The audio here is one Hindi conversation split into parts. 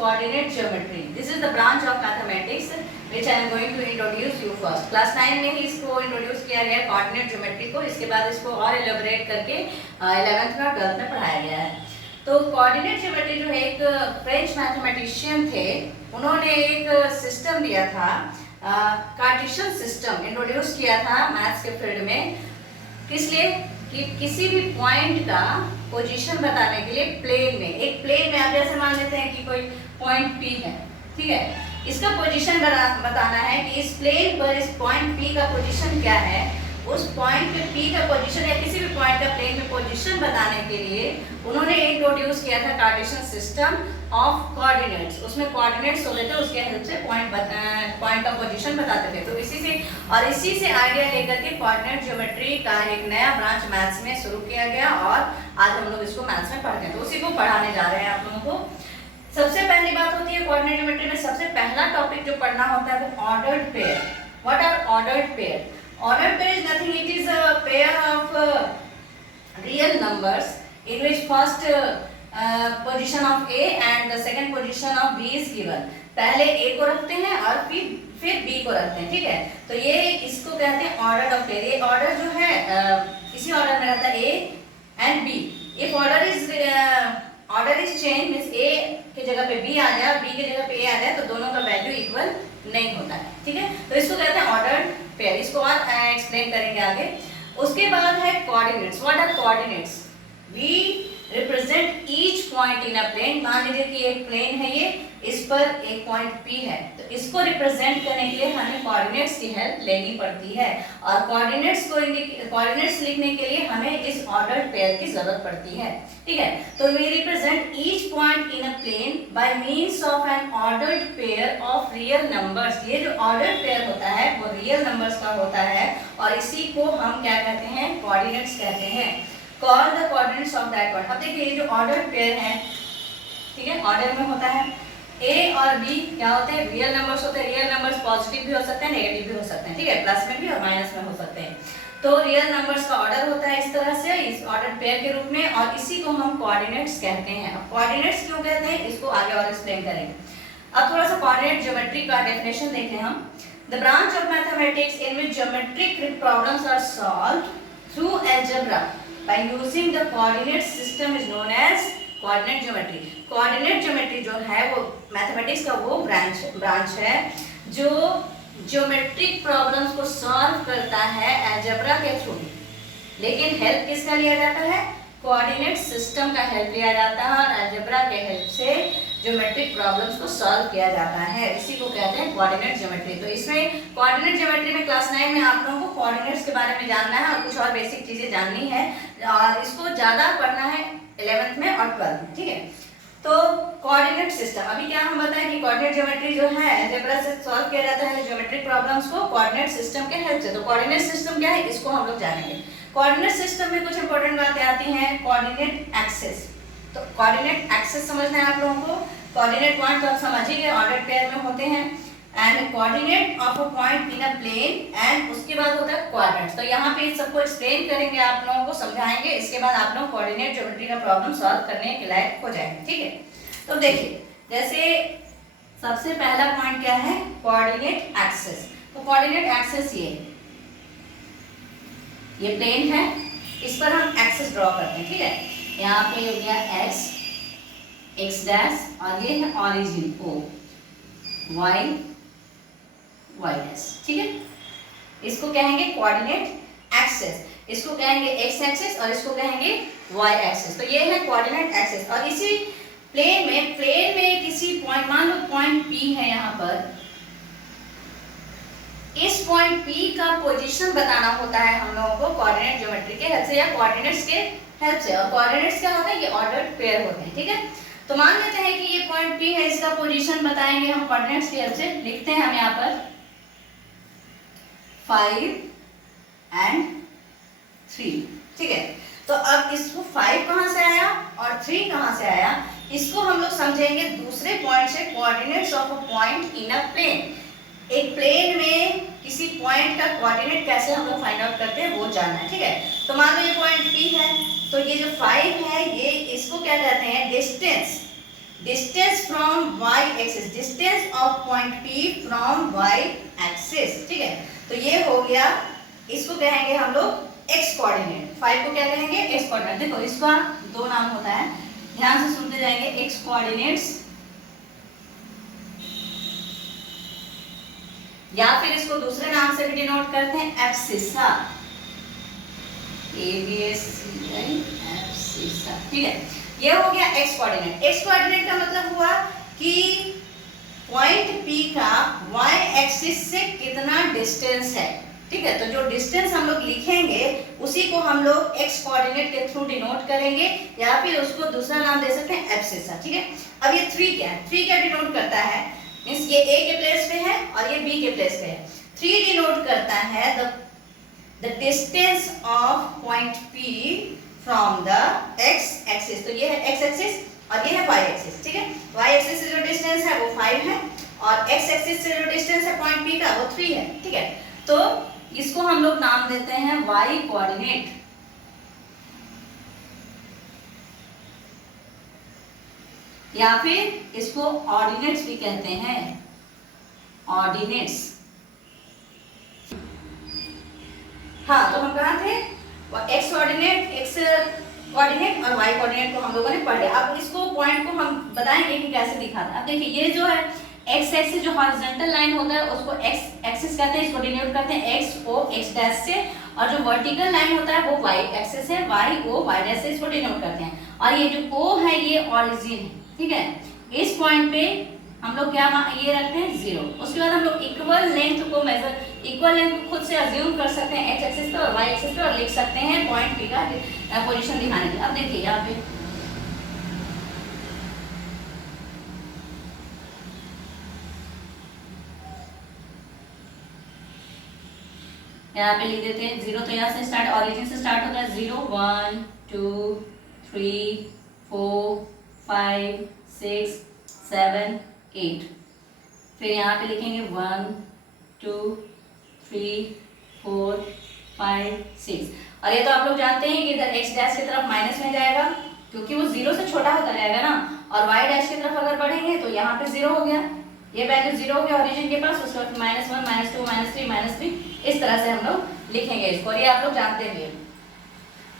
coordinate geometry. This is the branch of mathematics which I am going to introduce you first. Class 9 में ही इसको इंट्रोड्यूस किया गया coordinate geometry को, इसके बाद इसको और एलोबरेट करके 11th में और 12th में पढ़ाया गया है। तो कोऑर्डिनेट ज्योमेट्री जो है एक फ्रेंच मैथमेटिशियन थे, उन्होंने एक सिस्टम दिया था, कार्टेशियन सिस्टम इंट्रोड्यूस किया था मैथ्स के फील्ड में। किस लिए? कि किसी भी पॉइंट का पोजीशन बताने के लिए प्लेन में, एक प्लेन में आप जैसे मान लेते हैं कि कोई पॉइंट P है, ठीक है, इसका पोजीशन बताना है कि इस प्लेन पर इस पॉइंट P का पोजीशन क्या है। उस पॉइंट पे P का पोजीशन या किसी भी पॉइंट का प्लेन में पोजीशन बताने के लिए उन्होंने इंट्रोड्यूस किया था कार्टेशियन सिस्टम ऑफ कोऑर्डिनेट्स। उसमें कोऑर्डिनेट्स होते थे, उसके हेल्प से पॉइंट का पोजीशन बताते थे। तो इसी से आइडिया लेकर के कोऑर्डिनेट ज्योमेट्री का एक नया ब्रांच मैथ्स में शुरू किया गया और आज हम लोग इसको मैथ्स में पढ़ते हैं। तो उसी को पढ़ाने जा रहे हैं आप लोगों को। सबसे पहली बात होती है कोऑर्डिनेट ज्योमेट्री में सबसे पहला टॉपिक जो पढ़ना होता है वो ordered pair. What are ordered pair? Ordered pair is nothing, it is a pair of real numbers in which first position of A and the second position of B is given. पहले A को रखते हैं और फिर B को रखते हैं, ठीक है। तो ये इसको कहते हैं ऑर्डर ऑफ पेयर। ये ऑर्डर जो है इसी ऑर्डर में रहता है A and B. If order is changed means A की जगह पे B आ जाए और B की जगह पे A आ जाए तो दोनों का वैल्यू इक्वल नहीं होता है, ठीक है। तो इसको कहते हैं ऑर्डर्ड पेयर। इसको और एक्सप्लेन करेंगे आगे। उसके बाद है coordinates. What are coordinates? We represent each point in a plane. मान लीजिए कि एक प्लेन है, ये इस पर एक पॉइंट P है, तो इसको रिप्रेजेंट करने के लिए हमें कोऑर्डिनेट्स की हेल्प लेनी पड़ती है और कोऑर्डिनेट्स लिखने के लिए हमें इस ऑर्डर्ड पेयर की जरूरत पड़ती है, ठीक है। तो we represent each point in a plane by means of an ordered pair of real numbers. ये जो ऑर्डर्ड पेयर होता है वो रियल नंबर्स का होता है और इसी को हम क्या कहते हैं? कोऑर्डिनेट्स कहते हैं। Call the coordinates of that point. अब देखिए ये जो ऑर्डर्ड पेयर है, ठीक है, ऑर्डर में होता है A और B क्या होते हैं? रियल नंबर्स होते हैं। रियल नंबर्स पॉजिटिव भी हो सकते हैं, नेगेटिव भी हो सकते हैं, ठीक है, प्लस में भी और माइनस में हो सकते हैं। तो रियल नंबर्स का ऑर्डर होता है इस तरह से, इस ऑर्डर पेयर के रूप में, और इसी को हम कोऑर्डिनेट्स कहते हैं। अब कोऑर्डिनेट्स क्यों कहते हैं इसको आगे और एक्सप्लेन करेंगे। अब थोड़ा सा कोऑर्डिनेट ज्योमेट्री का डेफिनेशन देखें हम। The branch of mathematics in which geometric problems are solved through algebra by using the coordinate system is known as coordinate geometry. Coordinate geometry जो है वो मैथमेटिक्स का वो ब्रांच है जो ज्योमेट्रिक प्रॉब्लम्स को सॉल्व करता है अलजेब्रा के थ्रू। लेकिन हेल्प किसका लिया जाता है? कोऑर्डिनेट सिस्टम का हेल्प लिया जाता है और अलजेब्रा के हेल्प से ज्योमेट्रिक प्रॉब्लम्स को सॉल्व किया जाता है। इसी को कहते हैं कोऑर्डिनेट ज्योमेट्री। तो इसमें कोऑर्डिनेट ज्योमेट्री में क्लास 9 में आप लोगों को कोऑर्डिनेट्स के बारे में जानना है और कुछ और बेसिक चीजें जाननी है और इसको ज्यादा पढ़ना है 11th में और 12th में, ठीक है। तो कोऑर्डिनेट सिस्टम, अभी क्या हम बताएं कि कोऑर्डिनेट ज्योमेट्री जो है अलजेब्रा से सॉल्व किया जाता है ज्योमेट्रिक प्रॉब्लम्स को कोऑर्डिनेट सिस्टम के हेल्प से। तो कोऑर्डिनेट सिस्टम क्या है इसको हम लोग जानेंगे। कोऑर्डिनेट सिस्टम में कुछ इंपॉर्टेंट बातें आती हैं। कोऑर्डिनेट एक्सेस, तो कोऑर्डिनेट एक्सेस समझना है आप लोगों को। कोऑर्डिनेट पॉइंट तो आप समझ ही गए, ऑर्डर पेयर में होते हैं। And coordinate of a point in a plane and उसके बाद होता है कोऑर्डिनेट्स। तो यहाँ पे सबको एक्सप्लेन करेंगे, आप लोगों को समझाएंगे, इसके बाद आप लोग कोऑर्डिनेट ज्योमेट्री का प्रॉब्लम सॉल्व करने के लायक हो जाएंगे, ठीक है। तो देखिए जैसे सबसे पहला पॉइंट क्या है? Coordinate axes. तो कोऑर्डिनेट एक्सेस ये प्लेन है, इस पर हम एक्सेस ड्रॉ करते हैं, ठीक है। यहाँ पे हो गया x डैश और ये है ऑरिजिन O, y डैश, ठीक है। इसको कहेंगे कोऑर्डिनेट एक्सेस, इसको कहेंगे x एक्सेस और इसको कहेंगे y एक्सेस। तो ये है कोऑर्डिनेट एक्सेस। और इसी प्लेन में किसी पॉइंट, मान लो पॉइंट P है यहाँ पर, इस पॉइंट P का पोजीशन बताना होता है हम लोगों को कोऑर्डिनेट ज्योमेट्री के हेल्प से या कोऑर्डिनेट्स के हेल्प से। और कोऑर्डिनेट्स क्या होते हैं? ये ऑर्डर्ड पेयर होते हैं, ठीक है। तो मान लेते हैं कि ये पॉइंट P है, इसका पोजीशन बताएंगे हम कोऑर्डिनेट्स की हेल्प से। लिखते हैं हम यहाँ पर 5 and 3, ठीक है। तो अब इसको 5 कहाँ से आया और 3 कहाँ से आया, इसको हम लोग समझेंगे दूसरे पॉइंट से। Coordinates of a point in a plane, एक प्लेन में किसी पॉइंट का कोऑर्डिनेट कैसे हम लोग फाइंड आउट करते हैं वो जानना है, ठीक है। तो मान लो ये पॉइंट P है, तो ये जो 5 है ये इसको क्या कहते हैं? Distance distance from y axis, distance of point P from y axis, ठीक है। तो ये हो गया, इसको कहेंगे हम लोग x कोऑर्डिनेट, 5 को क्या कहेंगे x कोऑर्डिनेट। देखो इसका दो नाम होता है, ध्यान से सुनते जाएंगे, x कोऑर्डिनेट्स या फिर इसको दूसरे नाम से भी डिनोट करते हैं एब्सिसा, एब्सिसा, ठीक है। ये हो गया x कोऑर्डिनेट। x कोऑर्डिनेट का मतलब हुआ कि पॉइंट P का y एक्सिस से कितना डिस्टेंस है, ठीक है। तो जो डिस्टेंस हम लोग लिखेंगे उसी को हम लोग x कोऑर्डिनेट के थ्रू डिनोट करेंगे या फिर उसको दूसरा नाम दे सकते हैं एब्सिसा, ठीक है। अब ये 3 क्या है, 3 क्या डिनोट करता है, मींस ये a के प्लेस पे है और ये b के प्लेस पे है। 3 डिनोट करता है the distance of point P from the x axis, तो ये है x एक्सिस और ये है y एक्सिस, ठीक है। y एक्सिस से जो डिस्टेंस है वो 5 है और x एक्सिस से जो डिस्टेंस है पॉइंट P का वो 3 है, ठीक है। तो इसको हम लोग नाम देते हैं y कोऑर्डिनेट, या फिर इसको ऑर्डिनेट्स भी कहते हैं, ऑर्डिनेट्स। हाँ, तो हम कहाँ थे, x कोऑर्डिनेट, x कोऑर्डिनेट और y कोऑर्डिनेट को हम लोगों ने पढ़ लिया। अब इसको पॉइंट को हम बताएंगे कि कैसे दिखाते हैं। अब देखिए ये जो है x एक्सिस, जो हॉरिजॉन्टल लाइन होता है उसको x एक्सिस कहते हैं, इसको डिनोट करते हैं x o x डैश से, और जो वर्टिकल लाइन होता है वो y एक्सिस है, y o y डैश से इसको डिनोट करते हैं। और ये जो o है ये ओरिजिन है, ठीक है। इस पॉइंट पे हम लोग क्या ये रखते हैं 0। उसके बाद हम लोग इक्वल लेंथ को मेजर, इक्वल लेंथ खुद से अज्यूम कर सकते हैं x एक्सिस पे और y एक्सिस पे और लिख सकते हैं पॉइंट P का पोजीशन दिखाने के लिए। अब देखिए यहाँ पे लिख देते हैं 0, तो यहाँ से स्टार्ट, ओरिजिन से स्टार्ट होता है 0 1 2 3 4 5 6 7 8, फिर यहाँ पे लिखेंगे 1 2 3 4 5 6। और ये तो आप लोग जानते हैं कि इधर x डैश की तरफ माइनस में जाएगा क्योंकि वो 0 से छोटा होता जाएगा ना, और y डैश की तरफ अगर बढ़ेंगे तो यहाँ पे 0 हो गया, ये वैल्यू 0 हो गया ओरिजिन के पास, उसके बाद -1 -2 -3 -3, इस तरह से हम लोग लिखेंगे इसको, और ये आप लोग जानते भी हैं।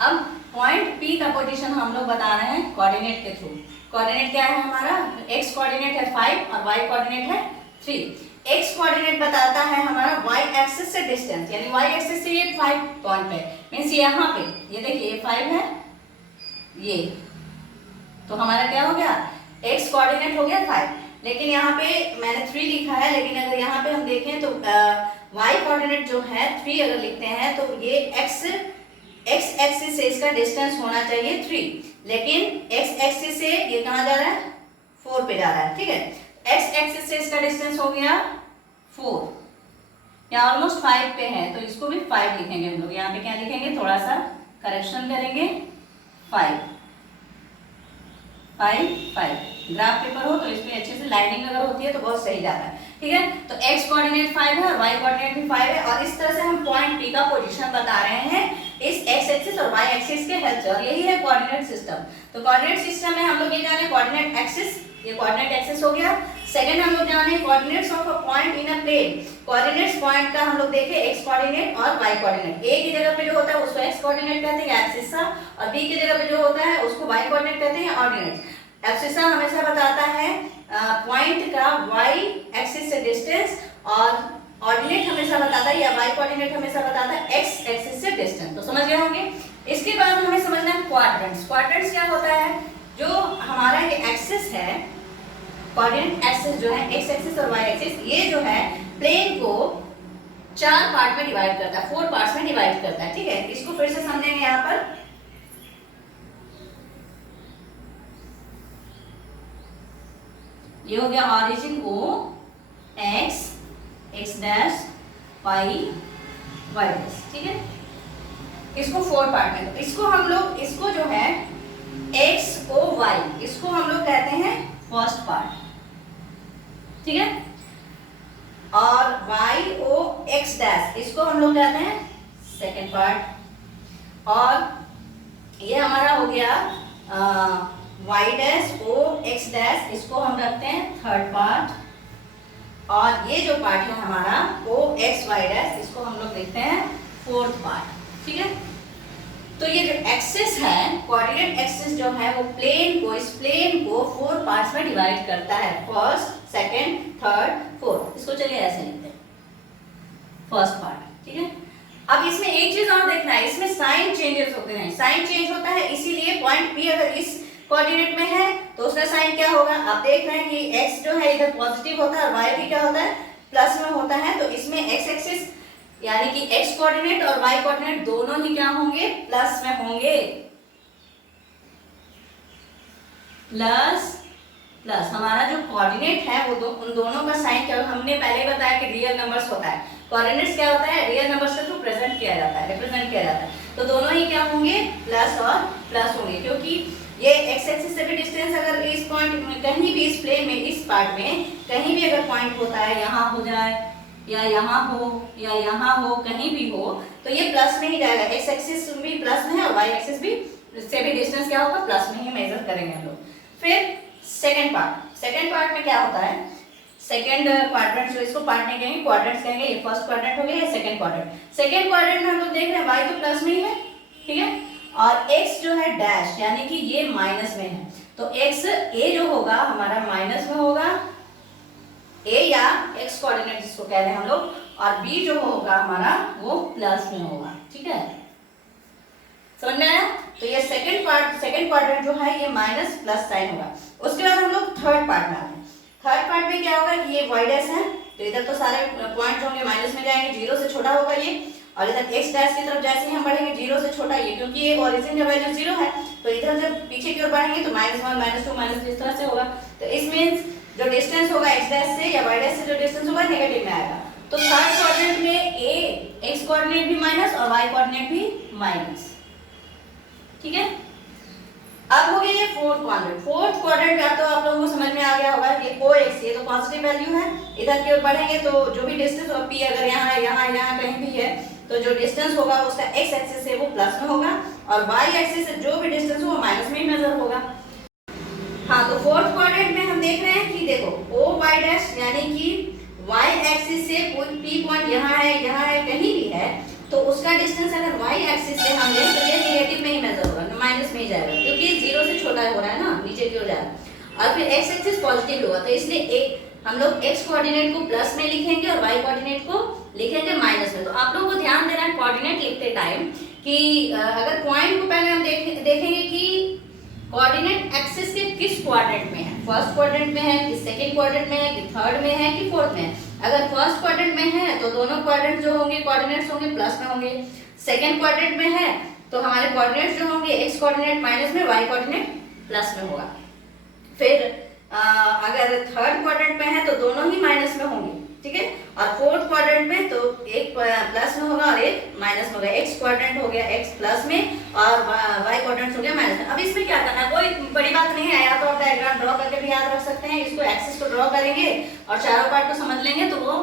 अब पॉइंट P का पोजीशन हम लोग बता रहे हैं कोऑर्डिनेट के थ्रू। कोऑर्डिनेट क्या है हमारा, x कोऑर्डिनेट है 5 और y कोऑर्डिनेट है 3। x कोऑर्डिनेट बताता है हमारा y एक्सिस से डिस्टेंस, यानी y एक्सिस से ये 5 पॉइंट है, मींस यहाँ पे ये देखिए ये 5 है ये, तो हमारा क्या हो गया, x कोऑर्डिनेट हो गया 5। लेकिन यहाँ पे मैंने 3 लिखा है, लेकिन अगर यहाँ पे हम देखें तो y कोऑर्डिनेट जो है 3 अगर लिखते हैं तो ये x एक्सिस से इसका डिस्टेंस होना चाहिए 3, लेकिन x एक्सिस से ये कहाँ जा रहा है 4 पे जा रहा है, ठीक है। x एक्सिस से इसका डिस्टेंस हो गया 4, या ऑलमोस्ट 5 पे है, तो इसको भी 5 लिखेंगे हम लोग। यहाँ पे क्या लिखेंगे, थोड़ा सा करेक्शन करेंगे, 5 ग्राफ पेपर हो तो इस पे अच्छे से लाइनिंग अगर होती है तो बहुत सही जाता है, ठीक है। तो x कोऑर्डिनेट 5 है और y कोऑर्डिनेट भी 5 है, और इस तरह से हम पॉइंट P का पोजीशन बता रहे हैं इस x एक्सिस और y एक्सिस के हेल्प से, और यही है कोऑर्डिनेट सिस्टम। तो कोऑर्डिनेट सिस्टम में हम लोग ये जाने कोऑर्डिनेट एक्सिस, ये कोऑर्डिनेट एक्सिस हो गया। सेकंड हम लोग जाने coordinates of a point in a plane. Coordinates point का हम लोग देखे x कोऑर्डिनेट और y कोऑर्डिनेट। a की जगह पे जो होता है उसको x कोऑर्डिनेट कहते हैं एब्सिसा, और b की जगह पे जो होता है उसको y कोऑर्डिनेट कहते हैं ऑर्डिनेट। एब्सिसा हमेशा बताता है पॉइंट का y एक्सिस से डिस्टेंस, और ऑर्डिनेट हमेशा बताता है या y कोऑर्डिनेट हमेशा बताता है x एक्सिस से डिस्टेंस। तो समझ गए होंगे। इसके बाद हमें समझना है क्वाड्रेंट्स। क्वाड्रेंट्स क्या होता है, जो हमारा ये एक्सिस है, कोऑर्डिनेट एक्सिस जो है x एक्सिस और y एक्सिस, ये जो है प्लेन को 4 पार्ट में डिवाइड करता है, 4 पार्ट्स में डिवाइड करता है, ठीक है। इसको फिर से समझेंगे। यहाँ पर ये हो गया origin O, x x dash y y dash, ठीक है। इसको 4 पार्ट में, तो इसको हम लोग, इसको जो है x o y, इसको हम लोग कहते हैं फर्स्ट पार्ट, ठीक है। और y o x डैश, इसको हम लोग कहते हैं सेकंड पार्ट। और ये हमारा हो गया Y dash O X dash, इसको हम रखते हैं थर्ड पार्ट, और ये जो पार्ट है हमारा ओ एक्स वाई डैश, इसको हम लोग लिखते हैं फोर्थ पार्ट। ठीक है, तो ये जो एक्सिस है, कोऑर्डिनेट एक्सिस जो है वो प्लेन को, इस प्लेन को 4 पार्ट्स में डिवाइड करता है, फर्स्ट, सेकंड, थर्ड, फोर्थ। इसको चलिए ऐसे लिखते हैं, फर्स्ट पार्ट। ठीक है, अब इसमें एक चीज और देखना है, इसमें साइन चेंजेस होते हैं, साइन चेंज होता है, इसीलिए पॉइंट पी अगर इस कोऑर्डिनेट में है तो उसका साइन क्या होगा, आप देख रहे हैं कि x जो है इधर पॉजिटिव होता है और y भी क्या होता है, प्लस में होता है, तो इसमें x एक्सिस यानी कि x कोऑर्डिनेट और y कोऑर्डिनेट दोनों ही क्या होंगे, प्लस में होंगे, प्लस प्लस हमारा जो कोऑर्डिनेट है वो उन दोनों का साइन क्या, हमने पहले ही बताया कि रियल नंबर्स होता है, कोऑर्डिनेट्स क्या होता है, रियल नंबर्स के थ्रू प्रेजेंट किया जाता है, रिप्रेजेंट किया जाता है, तो दोनों ही क्या होंगे, प्लस और प्लस होंगे, क्योंकि ये x एक्सिस से भी डिस्टेंस अगर इस पॉइंट में कहीं भी, इस प्लेन में, इस पार्ट में कहीं भी अगर पॉइंट होता है, यहाँ हो जाए या यहाँ हो या यहाँ हो, कहीं भी हो, तो ये प्लस में ही जाएगा, x एक्सिस भी प्लस में है और y एक्सिस भी से भी डिस्टेंस क्या होगा, प्लस में ही मेजर करेंगे हम लोग। फिर सेकंड पार्ट में क्या होता है, सेकंड क्वाड्रेंट, जो इसको पार्ट नहीं कहेंगे, क्वाड्रेंट्स कहेंगे, ये फर्स्ट क्वाड्रेंट हो गया, ये सेकंड क्वाड्रेंट। सेकंड क्वाड्रेंट में हम लोग देख रहे हैं y तो प्लस में ही है, ठीक है, और x जो है डैश यानी कि ये माइनस में है, तो x a जो होगा हमारा माइनस में होगा, a या x कोऑर्डिनेट जिसको कह रहे हैं हम लोग, और b जो होगा हमारा वो प्लस में होगा। ठीक है, समझ में आया? तो ये सेकंड क्वाड्रेंट जो है ये माइनस प्लस साइन होगा। उसके बाद हम लोग थर्ड पार्ट में आते हैं। थर्ड पार्ट में क्या होगा कि ये y डैश है, तो इधर तो सारे पॉइंट्स होंगे माइनस में जाएंगे, 0 से छोटा होगा ये, और इधर x डैश की तरफ जैसे ही हम बढ़ेंगे 0 से छोटा ये, क्योंकि ये ओरिजिन का वैल्यू 0 है, तो इधर जब पीछे की ओर बढ़ेंगे तो -1 -2 -3 इस तरह से होगा, तो इस मींस जो डिस्टेंस होगा x डैश से या y डैश से जो डिस्टेंस होगा नेगेटिव में आएगा। तो थर्ड क्वाड्रेंट में a x कोऑर्डिनेट भी माइनस और y कोऑर्डिनेट भी माइनस। ठीक है, अब हो गया ये फोर्थ क्वाड्रेंट, अब तो आप लोगों को समझ में आ गया होगा, ये OX, ये तो पॉजिटिव वैल्यू है, इधर की ओर बढ़ेंगे तो जो भी डिस्टेंस होगा p अगर यहाँ है, यहाँ कहीं भी है, तो जो डिस्टेंस होगा उसका x एक्सिस से वो प्लस में होगा और y एक्सिस से जो भी डिस्टेंस हो वो माइनस में ही मेजर होगा। हाँ, तो फोर्थ क्वाड्रेंट में हम देख रहे हैं कि देखो OY डैश यानी कि y एक्सिस से कोई p पॉइंट यहाँ है कहीं भी है, तो उसका डिस्टेंस अगर y एक्सिस से हम लें तो ये नेगेटिव में ही मेजर होगा, माइनस में ही जाएगा, क्योंकि ये 0 से छोटा हो रहा है ना, नीचे की ओर जा रहा है, और फिर x एक्सिस पॉजिटिव होगा, तो इसलिए हम लोग x कोऑर्डिनेट को प्लस में लिखेंगे और y कोऑर्डिनेट को लिखेंगे माइनस में। तो आप लोगों को ध्यान देना है कोऑर्डिनेट लिखते टाइम कि अगर पॉइंट को पहले हम देखेंगे कि कोऑर्डिनेट एक्सिस के किस क्वाड्रेंट में है, फर्स्ट क्वाड्रेंट में है कि सेकंड क्वाड्रेंट में है कि थर्ड में है कि फोर्थ में है। अगर फर्स्ट क्वाड्रेंट में है तो दोनों क्वाड्रेंट जो होंगे कोऑर्डिनेट्स होंगे प्लस में होंगे, सेकंड क्वाड्रेंट में है तो हमारे कोऑर्डिनेट्स जो होंगे x कोऑर्डिनेट माइनस में, y कोऑर्डिनेट प्लस में होगा। फिर अगर थर्ड क्वाड्रेंट में है तो दोनों ही माइनस में होंगे, ठीक है, और फोर्थ क्वाड्रेंट में तो एक प्लस में होगा और एक माइनस में होगा, x क्वाड्रेंट हो गया x प्लस में और y क्वाड्रेंट हो गया माइनस में। अब इसमें क्या करना है, कोई बड़ी बात नहीं है, या तो आप डायग्राम ड्रॉ करके भी याद रख सकते हैं, इसको एक्सिस को ड्रॉ करेंगे और चारों पार्ट को समझ लेंगे तो वो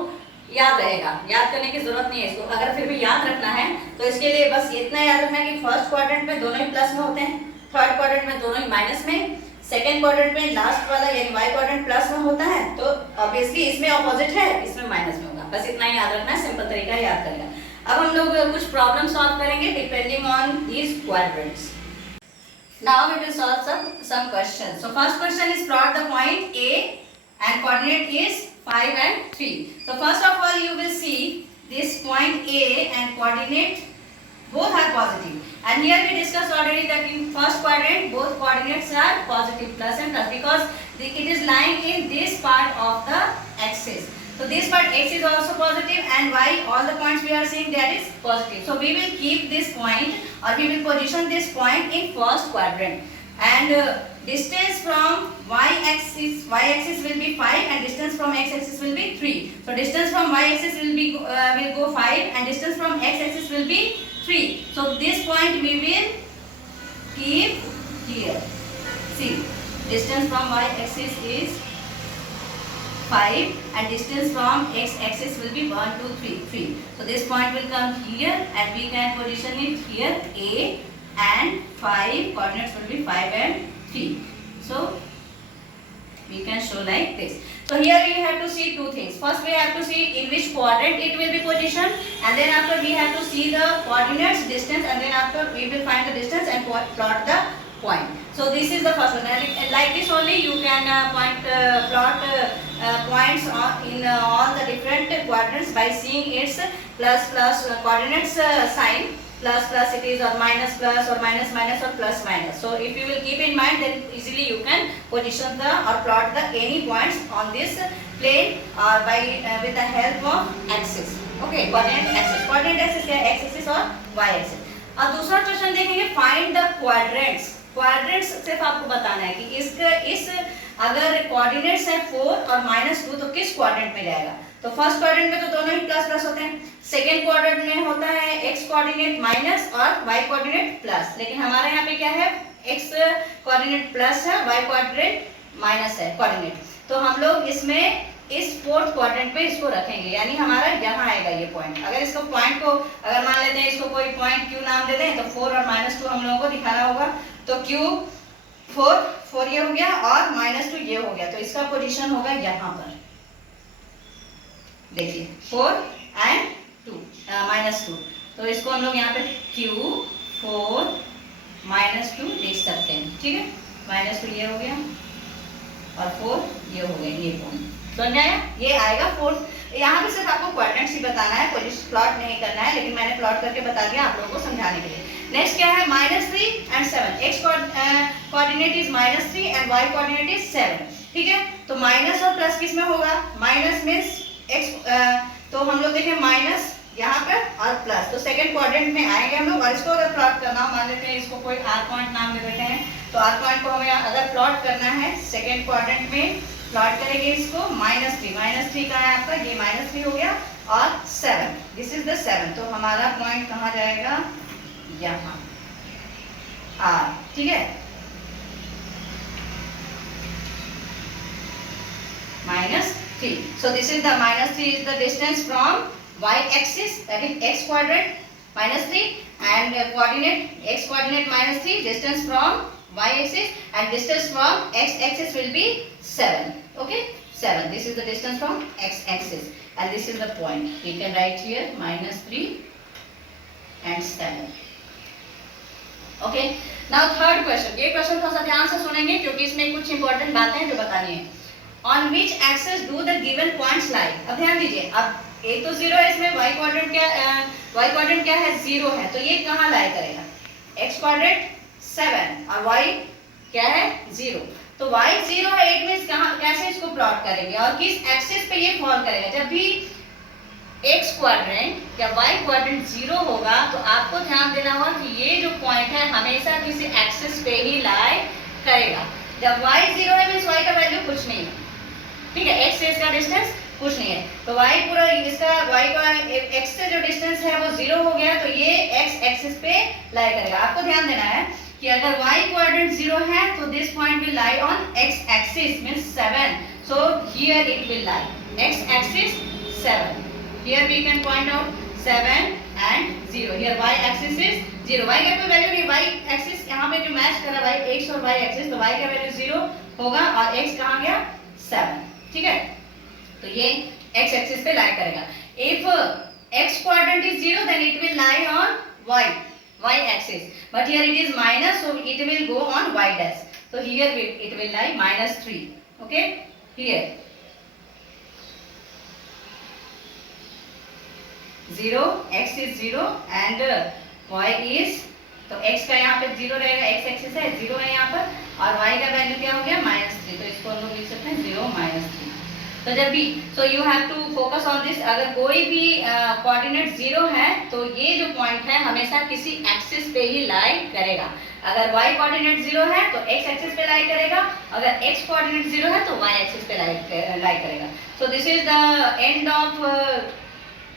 याद रहेगा, याद करने की जरूरत नहीं है इसको। अगर फिर भी याद रखना है तो इसके लिए बस इतना याद रखना है कि फर्स्ट क्वाड्रेंट में दोनों ही प्लस में होते हैं, थर्ड क्वाड्रेंट में दोनों ही माइनस में, सेकंड क्वाड्रेंट में लास्ट वाला यानी y क्वाड्रेंट प्लस में होता है, तो ऑब्वियसली इसमें ऑपोजिट है, इसमें माइनस में होगा। बस इतना ही याद रखना है, सिंपल तरीका है याद करने का। अब हम लोग कुछ प्रॉब्लम सॉल्व करेंगे depending on these quadrants. Now we will solve some questions. So first question is plot the point A and coordinate is 5 and 3. So first of all you will see this point A and coordinate both are positive, and here we discussed already that in first quadrant both coordinates are positive, plus and plus, because it is lying in this part of the axis. So this part x is also positive and y, all the points we are seeing that is positive. So we will keep this point or we will position this point in first quadrant, and distance from y axis will be 5 and distance from x axis will be 3. So distance from y axis will go 5 and distance from x axis will be 3. So this point we will keep here. See, distance from y axis is 5 and distance from x axis will be 1 2 3. So this point will come here and we can position it here A and 5, coordinates will be 5 and 3. So we can show like this. So here we have to see two things. First we have to see in which quadrant it will be positioned, and then after we have to see the coordinates, distance, and then after we will find the distance and plot the point. So this is the first one, and like this only you can plot points in all the different quadrants by seeing its plus coordinates sign. Plus it is, or minus plus, or minus minus, or plus minus. So if you will keep in mind, then easily you can position the or plot the any points on this plane or by with the help of axis. Okay, coordinate axis. Coordinate axis क्या है? X axis और Y axis. अब दूसरा क्वेश्चन देखेंगे, फाइंड द क्वाड्रेंट्स. क्वाड्रेंट्स सिर्फ आपको बताना है कि इस अगर कोऑर्डिनेट्स है 4 और -2 तो किस क्वाड्रेंट में जाएगा. तो फर्स्ट क्वाड्रेंट में तो दोनों ही प्लस प्लस होते हैं. सेकेंड क्वाड्रेंट में होता है x कोऑर्डिनेट माइनस और y कोऑर्डिनेट प्लस. लेकिन हमारे यहाँ पे क्या है, x कोऑर्डिनेट प्लस है, y कोऑर्डिनेट माइनस है कोऑर्डिनेट. तो हम लोग इसमें इस फोर्थ क्वाड्रेंट पे इसको रखेंगे, यानी हमारा यहाँ आएगा ये पॉइंट. अगर इसको पॉइंट को अगर मान लेते हैं इसको कोई पॉइंट q नाम दे दें, तो 4 और -2 हम लोगों को दिखाना होगा. तो q 4 ये हो गया और -2 ये हो गया, तो इसका पोजीशन होगा यहाँ पर. देखिए 4 एंड 2 -2, तो इसको हम लोग यहाँ पे q 4 -2 लिख सकते हैं. ठीक है, -2 ये हो गया और 4 ये हो गया. ये पॉइंट समझ आया, ये आएगा 4. यहाँ पे सिर्फ आपको क्वाड्रेंट्स ही बताना है, पोजीशन प्लॉट नहीं करना है, लेकिन मैंने प्लॉट करके बता दिया आप लोगों को समझाने के लिए. नेक्स्ट क्या है, -3 and 7. x coordinate is -3 and y coordinate is 7. ठीक है, तो माइनस और प्लस किस में होगा, माइनस मींस x, तो हम लोग देखें माइनस यहाँ पर और प्लस, तो सेकंड क्वाड्रेंट में आएंगे हम लोग. और इसको अगर प्लॉट करना हो, मान लेते हैं इसको कोई r पॉइंट नाम दे देते हैं, तो r पॉइंट को हमें अगर प्लॉट करना है सेकंड क्वाड्रेंट में, प्लॉट करेंगे इसको -3 का है आपका, ये -3 हो गया और 7, दिस इज द 7. तो हमारा पॉइंट कहाँ जाएगा, यहाँ R. ठीक है, -3. So this is the -3 is the distance from y axis, that is x quadrant -3, and coordinate x coordinate -3, distance from y axis, and distance from x axis will be 7. Okay, 7. This is the distance from x axis, and this is the point. We can write here -3 and 7. Okay, now third question. ये क्वेश्चन थोड़ा सा ध्यान से सुनेंगे क्योंकि इसमें कुछ इंपॉर्टेंट बातें हैं जो बतानी है. On which axis do the given points lie? अब ध्यान दीजिए, अब एक तो 0 है इसमें, y क्वाड्रेंट क्या है, 0 है, तो ये कहाँ लाई करेगा, x क्वाड्रेंट 7 और y क्या है 0. तो y 0 है, इट मींस कहाँ, कैसे इसको प्लॉट करेंगे और किस एक्सिस पे ये फॉल करेगा. जब भी x क्वाड्रेंट या y क्वाड्रेंट 0 होगा तो आपको ध्यान देना होगा कि ये जो पॉइंट है हमेशा किसी एक्सिस पे ही लाई करेगा. जब y 0 है मींस y का वैल्यू कुछ नहीं है. ठीक है, x से इसका डिस्टेंस कुछ नहीं है, तो y पूरा इसका y का x से जो डिस्टेंस है वो 0 हो गया, तो ये x एक्सिस पे लाई करेगा. आपको ध्यान देना है कि अगर y क्वाड्रेंट 0 है तो this point will lie on x axis means 7. So here it will lie x axis 7. Here we can point out 7 and 0. Here y axis is 0. y का कोई वैल्यू नहीं, y एक्सिस यहाँ पे जो मैच कर रहा है y x और y एक्सिस, तो y का वैल्यू 0 होगा और x कहाँ गया 7. ठीक है, तो ये x एक्सिस पे लाई करेगा. If x quadrant is 0, then it will lie on y axis, but here it is minus, so it will go on y dash. So here it will lie -3. Okay, here 0, x is 0 and y is, तो x का यहाँ पे 0 रहेगा, x एक्सिस है 0 है यहाँ पर, और y का वैल्यू क्या हो गया -3, तो इसको हम लोग लिख सकते हैं 0 -3. तो जब भी, so you have to focus on this, अगर कोई भी कोऑर्डिनेट 0 है तो ये जो पॉइंट है हमेशा किसी एक्सिस पे ही लाई करेगा. अगर y कोऑर्डिनेट 0 है तो x एक्सिस पे लाई करेगा, अगर x कोऑर्डिनेट 0 है तो y एक्सिस पे लाई करेगा. So this is the end of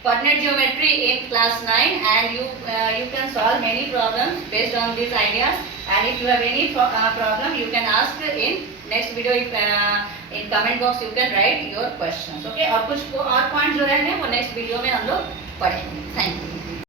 coordinate geometry in class 9, and you can solve many problems based on these ideas, and if you have any problem you can ask in next video. If in comment box you can write your questions. Okay, और कुछ और पॉइंट जो रहेंगे वो नेक्स्ट वीडियो में हम लोग पढ़ेंगे. Thank you.